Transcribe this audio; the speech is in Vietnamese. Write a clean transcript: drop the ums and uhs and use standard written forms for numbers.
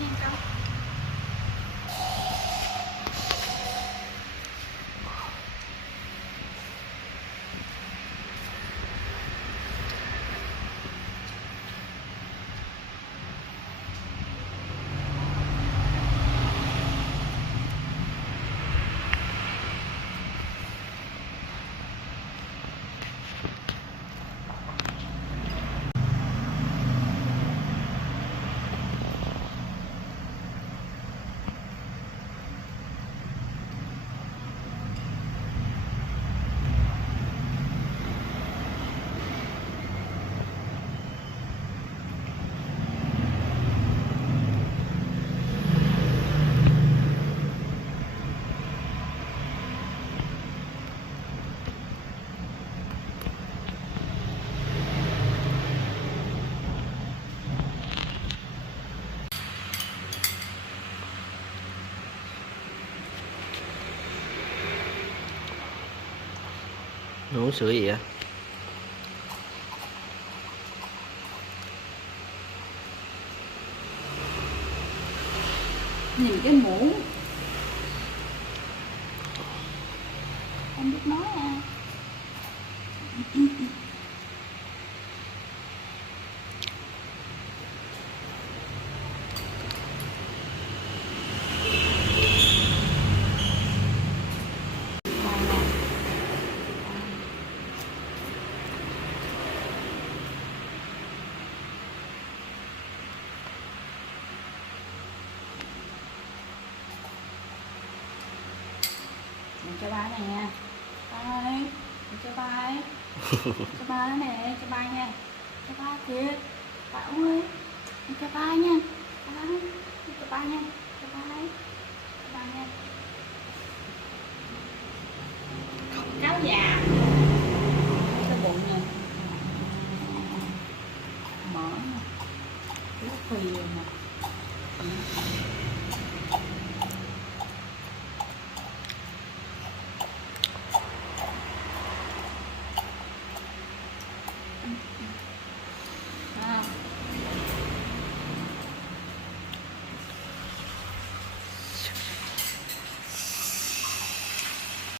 Nghe không? Uống sữa gì vậy? Nhìn cái muỗng không biết nói à. Mình cho ba này nha. Ba ơi, mình cho ba ấy. Cho ba nè, cho ba nha. Cho ba kìa. Ba ơi, mình cho ba nha. Ba ơi, mình cho ba nha. Cho ba ấy. Cho ba nha. Cáo già. Cái bụng nè. Mỡ nè. Nước phì nè.